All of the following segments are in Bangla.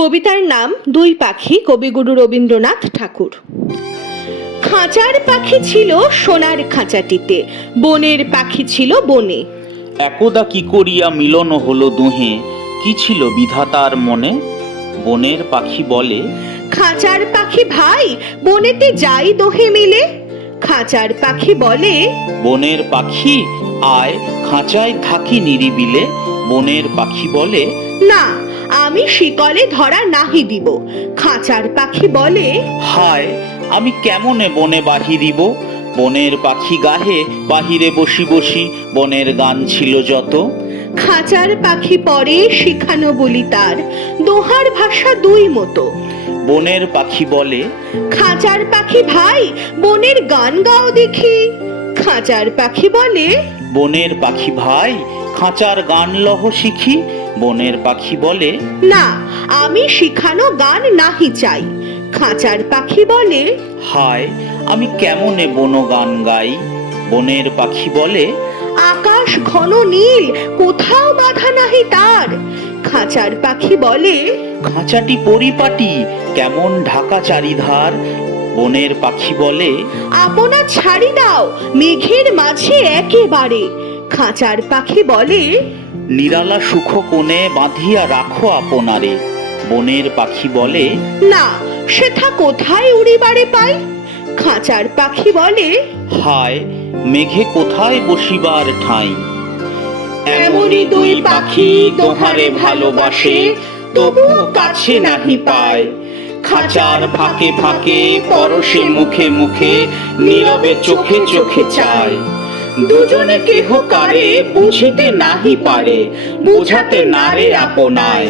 কবিতার নাম দুই পাখি, কবিগুরু রবীন্দ্রনাথ ঠাকুর। খাঁচার পাখি ছিল সোনার খাঁচাটিতে, বনের পাখি ছিল বনে। একদা কি করিয়া মিলন হলো দুহে, কি ছিল বিধাতার মনে? বনের পাখি বলে, খাঁচার পাখি ভাই, বনেতে যাই দোহে মিলে। খাঁচার পাখি বলে, বনের পাখি আয় খাঁচায় থাকি নিরিবিলে। বনের পাখি বলে, না আমি শিকলে ধরা নাহি দিব। খাঁচার পাখি বলে, হায় আমি কেমনে বনে বাহিরিব। বনের পাখি গাহে বাহিরে বসি বসি, বনের গান ছিল যত। খাঁচার পাখি পরে শিখানো বলি তার, দোহার ভাষা দুই মতো। বনের পাখি বলে, খাঁচার পাখি ভাই, বনের গান গাও দেখি। খাঁচার পাখি বলে, বনের পাখি ভাই খাঁচার গান লহ শিখি। বনের পাখি বলে, না আমি শিখানো গান নাহি চাই। খাঁচার পাখি বলে, হায় আমি কেমনে বন গান গাই। বনের পাখি বলে, আকাশ ঘন নীল, কোথাও বাধা নাহি তার। খাঁচার পাখি বলে, খাঁচাটি পরিপাটি, কেমন ঢাকা চারিধার। বনের পাখি বলে, আপনা ছাড়ি দাও মেঘের মাঝে একেবারে। খাঁচার পাখি বলে, নিরালা সুখ কোণে বাঁধিয়া রাখো আপনারে। বনের পাখি বলে, না সেথা কোথায় উড়িবারে পাই। খাঁচার পাখি বলে, হায় মেঘে কোথায় বসিবার ঠাঁই। এমনই দুই পাখি দোহারে ভালোবাসে, তবুও কাছে নাহি পায়। খাঁচার ফাঁকে ফাঁকে পরশে মুখে মুখে, নীরবে চোখে চোখে চায়। দুজনে কেহ কারে বুঝিতে নাহি পারে, বোঝাতে নারে আপনায়।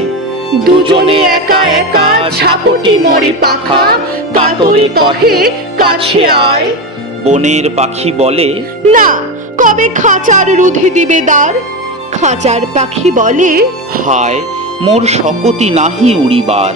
দুজনে একা একা ঝাপটি মরে পাখা, কাতরে কহে কাছে আয়। বনের পাখি বলে, না কবে খাঁচার রুধে দিবে দ্বার। খাঁচার পাখি বলে, হায় মোর শকতি নাহি উড়িবার।